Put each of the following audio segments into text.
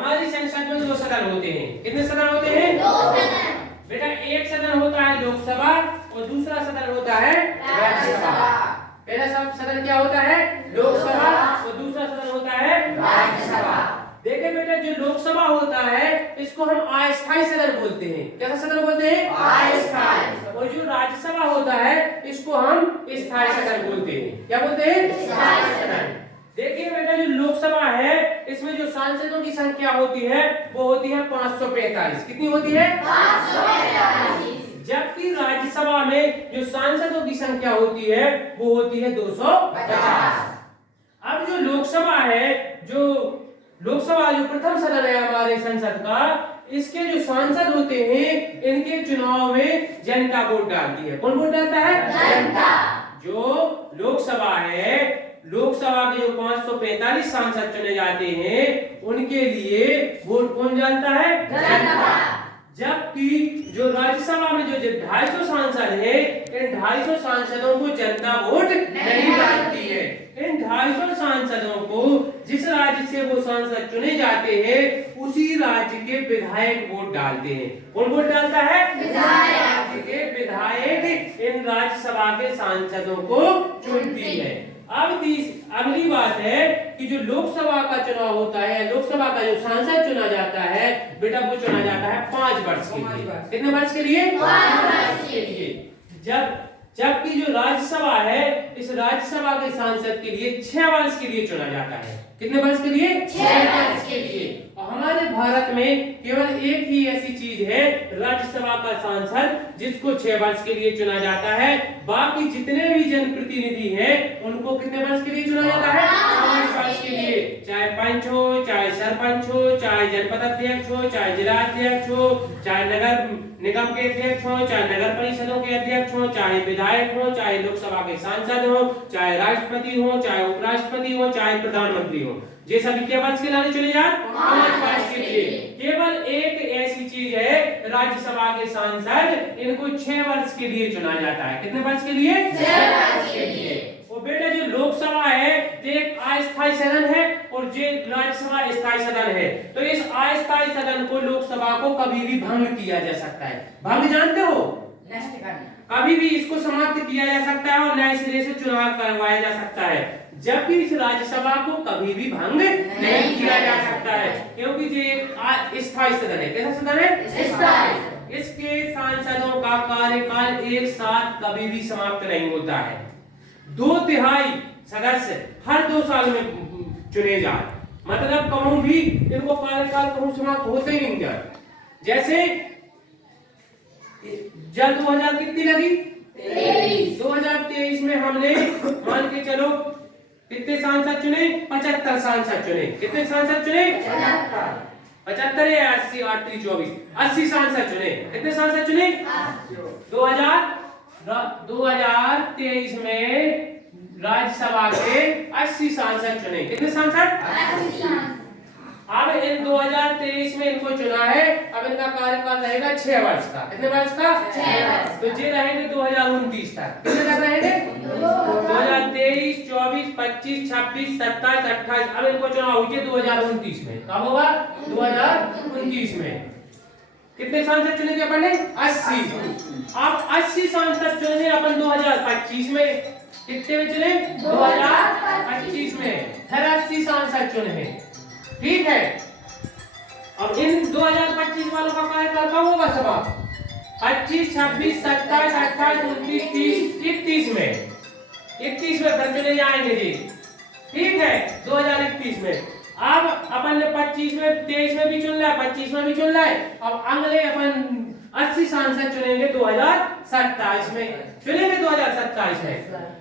हमारी संसद में 2 सदन होते हैं। कितने सदन होते हैं? 2 सदन। बेटा एक सदन होता है लोकसभा और दूसरा सदन होता है राज्यसभा। पहला सब सदन क्या होता है? लोकसभा और दूसरा सदन होता है राज्यसभा। देखिए बेटा जो लोकसभा होता है इसको हम अस्थायी सदन बोलते हैं। कैसा सदन बोलते हैं? अस्थायी। और जो राज्यसभा होता है इसको हम स्थायी सदन बोलते हैं। क्या बोलते हैं? स्थायी सदन। देखिए बेटा जो लोकसभा है इसमें जो सांसदों की संख्या होती है वो होती है 545। कितनी होती है? 545। जबकि राज्यसभा में जो सांसदों की संख्या होती है वो होती है 250। अब जो लोकसभा है, जो लोकसभा जो प्रथम सदन है हमारे संसद का, इसके जो सांसद होते हैं इनके चुनाव में जनता वोट डालती है। कौन वोट डालता है? जनता। जो लोकसभा है, लोकसभा के जो 545 सांसद चुने जाते हैं उनके लिए वोट कौन डालता है? जनता। जबकि जो राज्यसभा में जो 250 सांसद है इन 250 सांसदों को जनता वोट नहीं डालती है। इन 250 सांसदों को जिस राज्य से वो सांसद चुने जाते हैं उसी राज्य के विधायक वोट डालते हैं। कौन वोट डालता है? विधायक। राज्य के विधायक इन राज्यसभा के सांसदों को चुनती है। अब अगली बात है कि जो लोकसभा का चुनाव होता है, लोकसभा का जो सांसद चुना जाता है बेटा वो चुना जाता है 5 वर्ष के लिए। कितने वर्ष के लिए? 5 वर्ष के लिए। जबकि जो राज्यसभा है इस राज्यसभा के सांसद के लिए 6 वर्ष के लिए चुना जाता है। कितने वर्ष के लिए? 6 वर्ष के लिए। और हमारे भारत में केवल एक ही ऐसी चीज है राज्यसभा का सांसद जिसको 6 वर्ष के लिए चुना जाता है। बाकी जितने भी जनप्रतिनिधि हैं उनको कितने वर्ष के लिए चुना जाता है? 5 वर्ष के लिए। चाहे पंच हो, चाहे सरपंच हो, चाहे जनपद अध्यक्ष हो, चाहे जिला अध्यक्ष हो, चाहे नगर निगम के अध्यक्ष हो, चाहे नगर परिषदों के अध्यक्ष हो, चाहे विधायक हो, चाहे लोकसभा के सांसद हो, चाहे राष्ट्रपति हो, चाहे उपराष्ट्रपति हो, चाहे प्रधानमंत्री हो, ये सभी क्या वर्ष के लिए चुने जाते? 5 वर्ष के लिए। केवल एक ऐसी चीज है राज्यसभा के सांसद इनको 6 वर्ष के लिए चुना जाता है। कितने वर्ष के लिए? 6 वर्ष के लिए। और बेटा जो लोकसभा है ये एक अस्थायी सदन है और जो राज्यसभा स्थायी सदन है। तो इस अस्थायी सदन को लोकसभा को कभी भी भंग किया जा सकता है। भंग जानते हो? नष्ट करना। कभी भी इसको समाप्त किया जा सकता है और नए सिरे से चुनाव करवाया जा सकता है। जबकि इस राज्यसभा को कभी भी भंग नहीं किया जा सकता है क्योंकि ये एक स्थायी सदन है। कैसा सदन है? स्थायी। इसके सांसदों का कार्यकाल एक साथ कभी भी समाप्त नहीं होता है। 2/3 सदस्य हर 2 साल में चुने जाए। मतलब कहूं भी इनको कार्यकाल कहूं समाप्त होते ही नहीं जाए। जैसे जब 2000 कितनी लगी? 2023 में हमने मान के चलो कितने सांसद चुने? 75 सांसद चुने। कितने सांसद चुने? 75 या 80? 8 3 24 80 सांसद चुने। कितने सांसद चुने? 2023 में राज्यसभा के 80 सांसद चुने। कितने सांसद? 80। अब इन 2023 में इनको चुना है। अब इनका कार्यकाल रहेगा 6 वर्ष का। कितने वर्ष का? 6 वर्ष। तो ये रहेंगे 2029 तक। कितने तक रहेंगे? 2023, 24, 25, 26, 27, 28। अब इनको चुनाव होगी 2029 में। कब होगा? 2029 में। कितने सांसद चुने थे अपन ने? 80। अब 80 सांसद चुने अपन 2025 में। कितने में चुने? 2025 में। फिर 80 सांसद चुने हैं। ठीक है। अब इन 2025 वालों का कार्यकाल कब होगा समाप्त? 25, 26, 27, 28, 29, 30, 31 में। 31 में फिर चुने जाएंगे जी। ठीक है। 2031 में। अब अपन ने 25 में 23 में भी चुन लिया, 25 में भी चुन लिया। अब अगले अपन 80 सांसद चुनेंगे 2027 में। चुनेंगे 2027 में।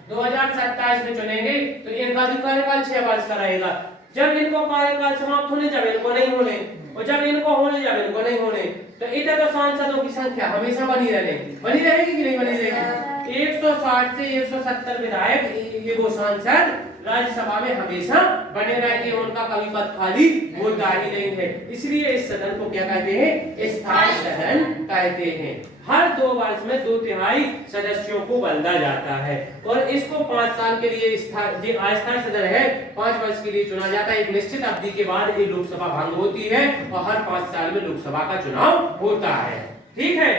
2027 में चुनेंगे तो इनका भी कार्यकाल 6 वर्ष का रहेगा। जब इनको कार्यकाल समाप्त होने, जब इनको नहीं होने, और जब इनको होने, जब इनको नहीं होने, तो इधर तो सांसदों की संख्या हमेशा बनी रहेगी। बनी रहेगी कि नहीं बनी रहेगी? 160 से 170 विधायक ये वो सांसद राज्यसभा में हमेशा बने रहते हैं, उनका कभी पद खाली होता ही नहीं है। इसलिए इस सदन को क्या कहते हैं? स्थायी सदन कहते हैं। हर 2 वर्ष में 2/3 सदस्यों को बदला जाता है और इसको 5 साल के लिए अस्थायी सदन है 5 वर्ष के लिए चुना जाता है। एक निश्चित अवधि के बाद ये लोकसभा भंग होती है और हर 5 साल में लोकसभा का चुनाव होता है। ठीक है।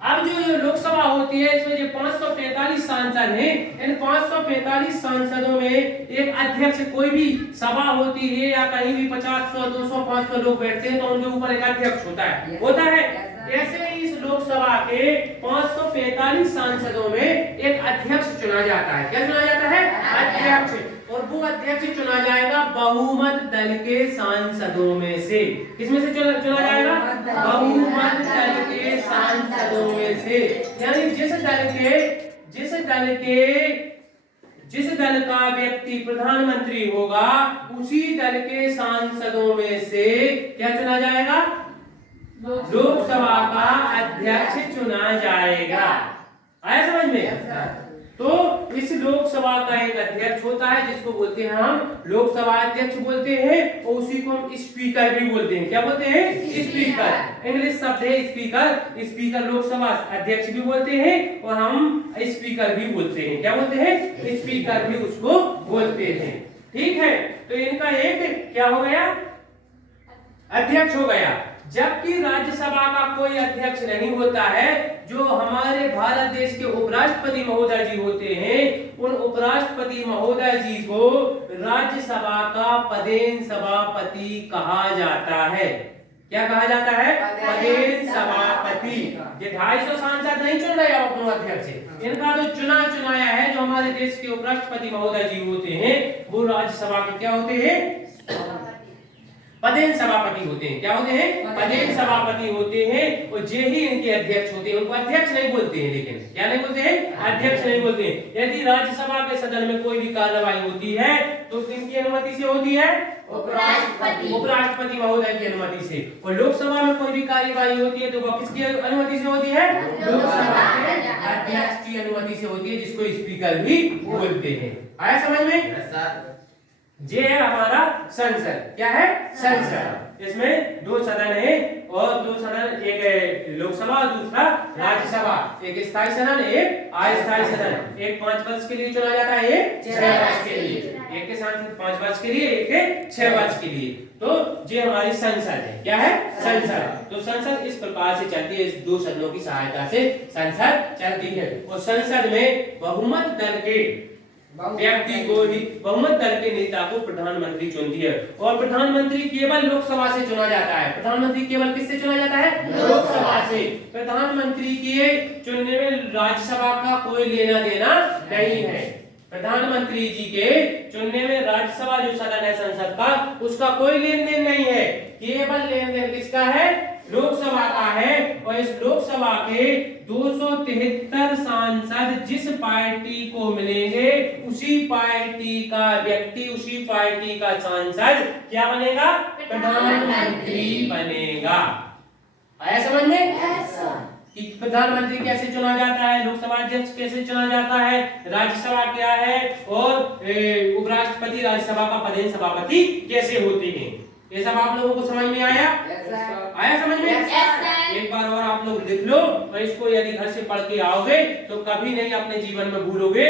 अब जो ये लोकसभा होती है इसमें जो 545 सांसद हैं, इन 545 सांसदों में एक अध्यक्ष, कोई भी सभा होती है या कहीं भी 50, 100, 200, 500 लोग बैठते हैं तो उनके ऊपर एक अध्यक्ष होता है। ऐसे ही इस लोकसभा के 545 सांसदों में एक अध्यक्ष चुना जाता है। क्या चुना जाता है? अध्यक्ष। और वो अध्यक्ष चुना जाएगा बहुमत दल के सांसदों में से। किसमें से चुना जाएगा? बहुमत दल के सांसदों में से। यानी जिस दल का व्यक्ति प्रधानमंत्री होगा उसी दल के सांसदों में से क्या चुना जाएगा? लोकसभा का अध्यक्ष चुना जाएगा। आया समझ में? तो इस लोकसभा का एक अध्यक्ष होता है जिसको बोलते हैं हम लोकसभा अध्यक्ष बोलते हैं और उसी को हम स्पीकर भी बोलते हैं। क्या बोलते हैं? स्पीकर। इंग्लिश शब्द है स्पीकर। स्पीकर लोकसभा अध्यक्ष भी बोलते हैं और हम स्पीकर भी बोलते हैं। क्या बोलते हैं? स्पीकर भी उसको बोलते हैं। ठीक है। तो इनका एक क्या हो गया? अध्यक्ष हो गया। जबकि राज्यसभा का कोई अध्यक्ष नहीं होता है, जो हमारे भारत देश के उपराष्ट्रपति महोदय जी होते हैं, उन उपराष्ट्रपति महोदय जी को राज्यसभा का पदेन सभापति कहा जाता है। क्या कहा जाता है? पदेन सभापति। ये 250 सांसद नहीं चुन रहे अपने अध्यक्ष, इनका जो चुनाया है, जो हमारे देश के उपराष्ट्रपति महोदय जी होते हैं, वो राज्यसभा के क्या होते हैं? पदेन सभापति होते हैं। क्या होते हैं? पदेन सभापति होते हैं और जे ही इनके अध्यक्ष होते हैं। उनको अध्यक्ष नहीं बोलते हैं, लेकिन क्या नहीं बोलते हैं? अध्यक्ष नहीं बोलते हैं। यदि राज्यसभा के सदन में कोई भी कार्यवाही होती है तो किनकी अनुमति से होती है? उपराष्ट्रपति महोदय की अनुमति से। और लोकसभा में कोई भी कार्यवाही होती है तो वो किसकी अनुमति से होती है? लोकसभा के अध्यक्ष की अनुमति से होती है, जिसको स्पीकर भी बोलते हैं। आया समझ में? ये है हमारा संसद। क्या है? संसद। इसमें 2 सदन है और 2 सदन, एक लोकसभा दूसरा राज्यसभा। एक स्थायी सदन, एक अस्थायी सदन। एक 5 वर्ष के लिए चुना जाता है, एक 6 वर्ष के लिए। एक के सांसद 5 वर्ष के लिए, एक के 6 वर्ष के लिए। तो ये हमारी संसद है। क्या है? संसद। तो संसद इस प्रकार से चलती है, इस 2 सदनों की सहायता से संसद चलती है। और संसद में बहुमत दल के व्यक्ति को ही, बहुमत दल के नेता को प्रधानमंत्री चुनती है। और प्रधानमंत्री केवल लोकसभा से चुना जाता है। प्रधानमंत्री केवल किससे चुना जाता है? लोकसभा से। प्रधानमंत्री के चुनने में राज्यसभा का कोई लेना देना नहीं है। प्रधानमंत्री जी के चुनने में राज्यसभा जो सदन है संसद का, उसका कोई लेन देन नहीं है। केवल लेन देन किसका है? लोकसभा का है। और इस लोकसभा के 273 सांसद जिस पार्टी को मिलेंगे उसी पार्टी का व्यक्ति, उसी पार्टी का सांसद क्या बनेगा? प्रधानमंत्री बनेगा। आया समझ में? कि प्रधानमंत्री कैसे चुना जाता है, लोकसभा अध्यक्ष कैसे चुना जाता है, राज्यसभा क्या है और उपराष्ट्रपति राज्यसभा का पदेन सभापति कैसे होते हैं। ये सब आप लोगों को समझ में आया? आया समझ में? एक बार और आप लोग लिख लो और इसको यदि घर से पढ़ के आओगे तो कभी नहीं अपने जीवन में भूलोगे।